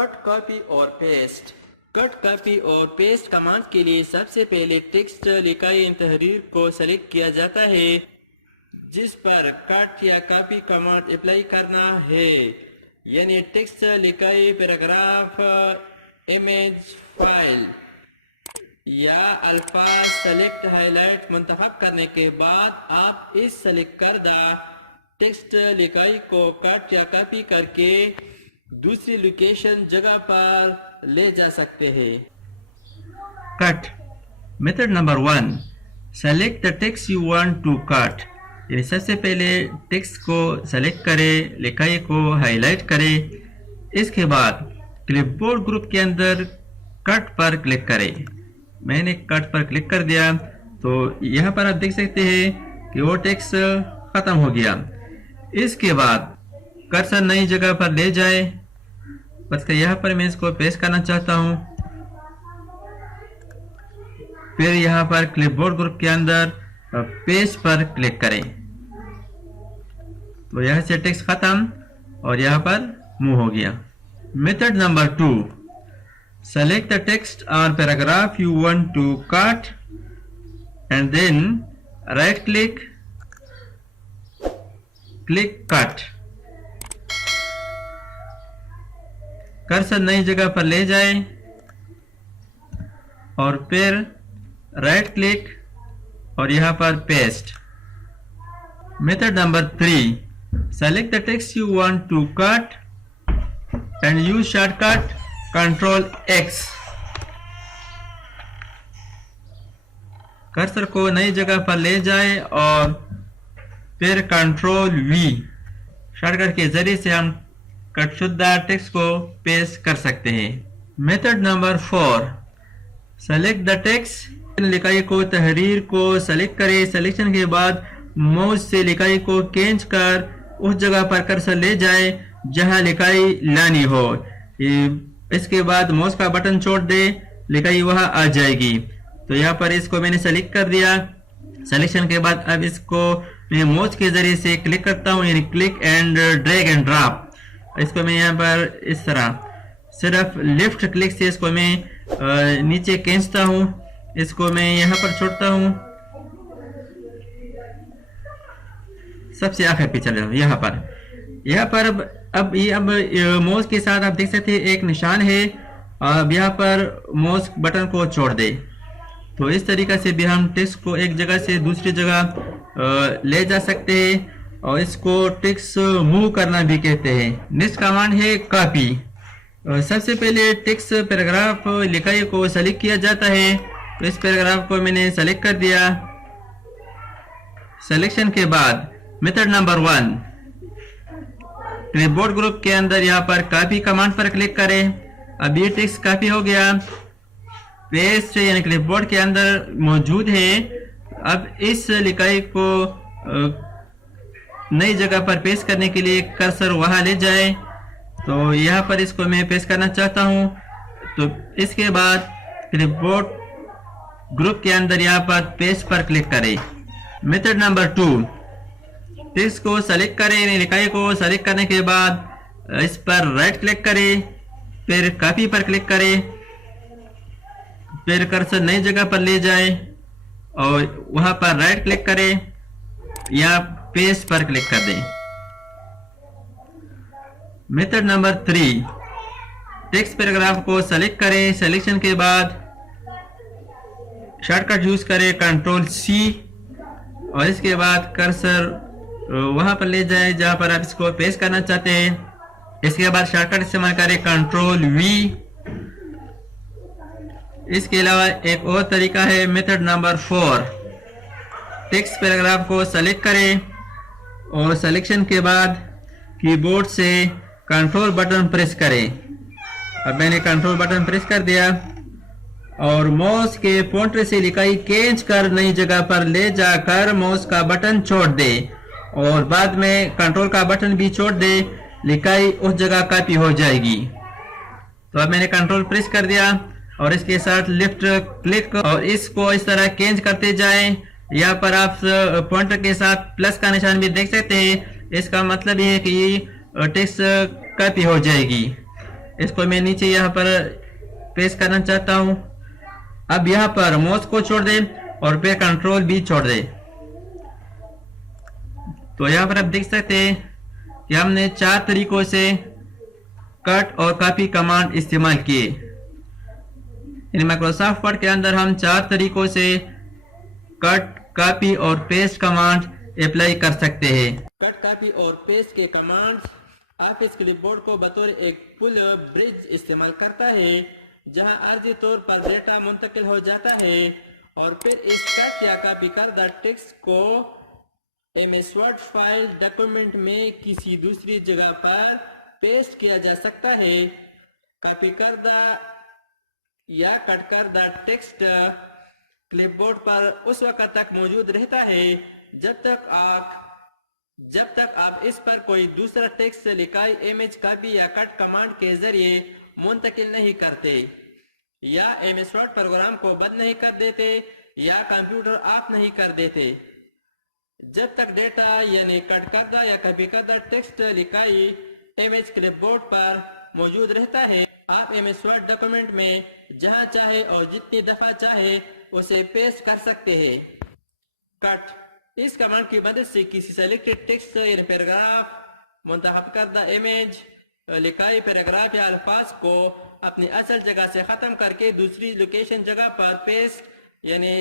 Cut, copy और paste. Cut, copy और paste command के लिए सबसे पहले टेक्स्ट लिखाई तहरीर को सेलेक्ट किया जाता है जिस पर कट या कॉपी कमांड अप्लाई करना है, यानी टेक्स्ट लिखाई, पैराग्राफ, इमेज, फाइल या अल्फाज सेलेक्ट हाईलाइट मुंतखब करने के बाद आप इस सेलेक्ट करदा टेक्स्ट लिखाई को कट या कॉपी करके दूसरी लोकेशन जगह पर ले जा सकते हैं। Cut method number 1, select the text you want to cut. यानी सबसे पहले टेक्स्ट को सेलेक्ट करें, लिखाई को हाईलाइट करें, इसके बाद क्लिपबोर्ड ग्रुप के अंदर कट पर क्लिक करें। मैंने कट पर क्लिक कर दिया तो यहाँ पर आप देख सकते हैं कि वो टेक्स्ट खत्म हो गया। इसके बाद कर्सर नई जगह पर ले जाए, बस यहाँ पर मैं इसको पेस्ट करना चाहता हूँ। फिर यहाँ पर क्लिपबोर्ड ग्रुप के अंदर पेस्ट पर क्लिक करें तो यहाँ से टेक्स्ट खत्म और यहाँ पर मूव हो गया। Method number 2, select the text or paragraph you want to cut and then right click cut। Cursor नई जगह पर ले जाए और फिर राइट क्लिक और यहाँ पर paste. Method number 3, select the text you want to cut and use shortcut Ctrl X। Cursor को नई जगह पर ले जाए और फिर Ctrl V शॉर्टकट के जरिए से हम कटशुदा टेक्स्ट को पेस्ट कर सकते हैं। Method number 4, select the text. लिखाई को, तहरीर को सेलेक्ट करें। सिलेक्शन के बाद माउस से लिखाई को खींच कर उस जगह पर कर्सर ले जाए जहां लिखाई लानी हो। इसके बाद माउस का बटन छोड़ दे, लिखाई वहां आ जाएगी। तो यहाँ पर इसको मैंने सेलेक्ट कर दिया। सिलेक्शन के बाद अब इसको मैं माउस के जरिए से क्लिक करता हूँ, यानी click and drag and drop. इसको मैं यहाँ पर इस तरह सिर्फ लेफ्ट क्लिक से इसको मैं नीचे खींचता हूँ। इसको मैं यहाँ पर छोड़ता हूँ, सबसे आखिर पे चले जाओ। यहाँ पर अब माउस के साथ आप देख सकते हैं एक निशान है। अब यहाँ पर माउस बटन को छोड़ दे तो इस तरीका से भी हम टेक्स्ट को एक जगह से दूसरी जगह ले जा सकते हैं और इसको टेक्स्ट मूव करना भी कहते हैं। नेक्स्ट कमांड है कॉपी। सबसे पहले टेक्स्ट पैराग्राफ लिखाई को सेलेक्ट किया जाता है तो इस पैराग्राफ को मैंने सेलेक्ट कर दिया। सिलेक्शन के बाद मेथड नंबर 1, क्लिपबोर्ड ग्रुप के अंदर यहाँ पर कॉपी कमांड पर क्लिक करें। अब ये टेक्स्ट कॉपी हो गया, पेस्ट यानी क्लिपबोर्ड के अंदर मौजूद है। अब इस लिखाई को नई जगह पर पेस्ट करने के लिए कर्सर वहां ले जाए तो यहाँ पर इसको मैं पेस्ट करना चाहता हूँ। तो इसके बाद क्लिपबोर्ड ग्रुप के अंदर यहाँ पर पेस्ट पर क्लिक करें। मेथड नंबर 2, टेक्स्ट को सेलेक्ट करें। लिखाई को सेलेक्ट करने के बाद इस पर राइट क्लिक करें, फिर कॉपी पर क्लिक करें, फिर कर्सर नई जगह पर ले जाए और वहां पर राइट क्लिक करें या पेस्ट पर क्लिक कर दें। मेथड नंबर 3, टेक्स्ट पैराग्राफ को सेलेक्ट करें। सिलेक्शन के बाद शॉर्टकट यूज करें Ctrl C और इसके बाद कर्सर वहां पर ले जाए जहां पर आप इसको पेस्ट करना चाहते हैं। इसके बाद शॉर्टकट इस्तेमाल करें Ctrl V। इसके अलावा एक और तरीका है मेथड नंबर 4, टेक्स्ट पैराग्राफ को सेलेक्ट करें और सिलेक्शन के बाद कीबोर्ड से कंट्रोल बटन प्रेस करें। अब मैंने कंट्रोल बटन प्रेस कर दिया और माउस के पॉइंटर से लिखाई खींच कर नई जगह पर ले जाकर माउस का बटन छोड़ दे और बाद में कंट्रोल का बटन भी छोड़ दे, लिखाई उस जगह कॉपी हो जाएगी। तो अब मैंने कंट्रोल प्रेस कर दिया और इसके साथ लेफ्ट क्लिक और इसको इस तरह चेंज करते जाएं। यहाँ पर आप पॉइंटर के साथ प्लस का निशान भी देख सकते हैं। इसका मतलब ये है कि ये टेक्स्ट कॉपी हो जाएगी। इसको मैं नीचे यहाँ पर पेस्ट करना चाहता हूँ। अब यहाँ पर माउस को छोड़ दें और फिर कंट्रोल भी छोड़ दें। तो यहाँ पर आप देख सकते हैं कि हमने 4 तरीकों से कट और कॉपी कमांड इस्तेमाल किए। इन माइक्रोसॉफ्ट वर्ड के अंदर हम 4 तरीकों से कट, कॉपी और पेस्ट कमांड अप्लाई कर सकते हैं। कट, कॉपी और पेस्ट के कमांड्स आप इस क्लिपबोर्ड को बतौर एक पुल ब्रिज इस्तेमाल करता है, जहां आर्जी तौर पर डेटा मुंतकिल हो जाता है और फिर इस कट या कॉपी करदा टेक्स्ट को MS वर्ड फाइल डॉक्यूमेंट में किसी दूसरी जगह पर पेस्ट किया जा सकता है। कॉपी करदा या कट करदा टेक्स्ट क्लिपबोर्ड पर उस वक्त तक मौजूद रहता है जब तक आप इस पर कोई दूसरा टेक्स्ट लिखाई इमेज कॉपी या कट कमांड के जरिए मुंतकिल नहीं करते, या MS वर्ड प्रोग्राम को बंद नहीं कर देते या कंप्यूटर ऑफ नहीं कर देते। जब तक डेटा यानी कट करदा या कॉपी करदा टेक्स्ट लिखाई इमेज क्लिपबोर्ड पर मौजूद रहता है, आप MS वर्ड डॉक्यूमेंट में जहां चाहे और जितनी दफा चाहे उसे पेस्ट कर सकते हैं। कट इस कमांड की मदद से किसी सेलेक्टेड टेक्स्ट या पैराग्राफ, मुंतखब करदा इमेज, लिखाई पैराग्राफ या अल्फाज को अपनी असल जगह से खत्म करके दूसरी लोकेशन जगह पर पेस्ट यानी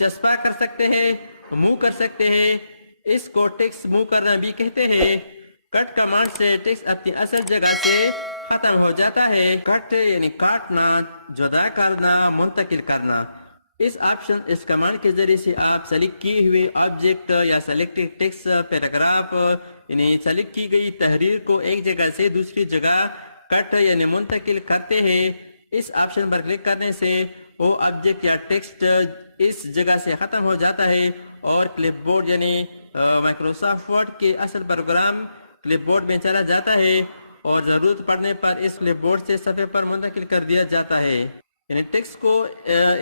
चस्पा कर सकते हैं, मूव कर सकते हैं। इसको टेक्स्ट मूव करना भी कहते हैं। कट कमांड से टेक्स्ट अपनी असल जगह से खत्म हो जाता है। कट यानी काटना, जुदा करना, मुंतकिल करना। इस कमांड के जरिए से आप सेलेक्ट किए हुए ऑब्जेक्ट या सेलेक्टेड टेक्स्ट, पैराग्राफ यानी सेलेक्ट की गई तहरीर को एक जगह से दूसरी जगह कट यानी मुंतकिल करते हैं। इस ऑप्शन पर क्लिक करने से वो ऑब्जेक्ट या टेक्स्ट इस जगह से खत्म हो जाता है और क्लिपबोर्ड यानी माइक्रोसॉफ्ट वर्ड के असल प्रोग्राम क्लिपबोर्ड में चला जाता है और जरूरत पड़ने पर इस क्लिपबोर्ड से सफ़े पर मुंतकिल कर दिया जाता है। यानी टेक्स्ट को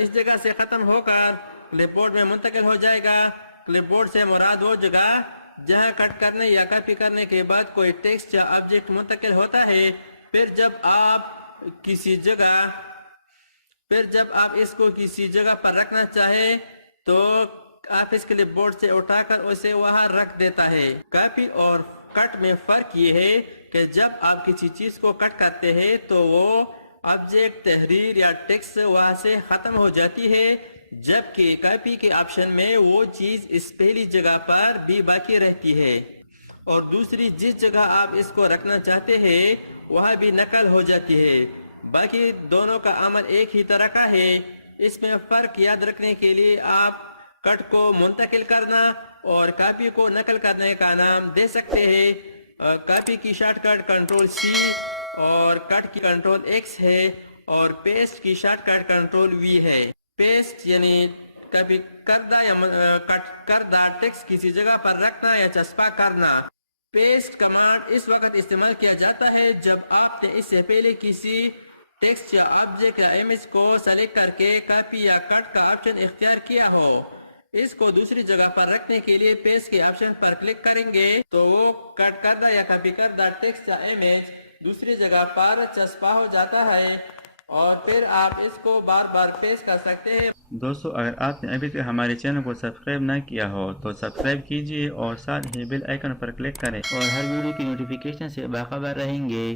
इस जगह से खत्म होकर क्लिपबोर्ड में मुंतकिल हो जाएगा। क्लिपबोर्ड से मुराद वो जगह जहां कट करने या कॉपी करने के बाद कोई टेक्स्ट या ऑब्जेक्ट मुंतकिल होता है। फिर जब आप इसको किसी जगह पर रखना चाहे तो आप इस क्लिपबोर्ड से उठाकर उसे वहां रख देता है। कॉपी और कट में फर्क ये है कि जब आप किसी चीज को कट करते हैं तो वो ऑब्जेक्ट, तहरीर या टेक्स्ट वहां से खत्म हो जाती है, जबकि कॉपी के ऑप्शन में वो चीज इस पहली जगह पर भी बाकी रहती है और दूसरी जिस जगह आप इसको रखना चाहते हैं वह भी नकल हो जाती है। बाकी दोनों का अमल एक ही तरह का है। इसमें फर्क याद रखने के लिए आप कट को मुंतकिल करना और कॉपी को नकल करने का नाम दे सकते हैं। कॉपी की शॉर्टकट कंट्रोल-C और कट की कंट्रोल-X है और पेस्ट की शॉर्टकट कंट्रोल-V है। पेस्ट यानी कॉपी करदा या कट करदा टेक्स्ट किसी जगह पर रखना या चस्पा करना। पेस्ट कमांड इस वक्त इस्तेमाल किया जाता है जब आपने इससे पहले किसी टेक्स्ट या ऑब्जेक्ट या इमेज को सेलेक्ट करके कॉपी या कट का ऑप्शन इख्तियार किया हो। इसको दूसरी जगह पर रखने के लिए पेस्ट के ऑप्शन पर क्लिक करेंगे तो वो कट करदा या कॉपी करदा टेक्स्ट या इमेज दूसरी जगह पर चस्पा हो जाता है और फिर आप इसको बार बार पेस्ट कर सकते हैं। दोस्तों, अगर आपने अभी तक हमारे चैनल को सब्सक्राइब ना किया हो तो सब्सक्राइब कीजिए और साथ ही बेल आइकन पर क्लिक करें और हर वीडियो की नोटिफिकेशन से बाखबर रहेंगे।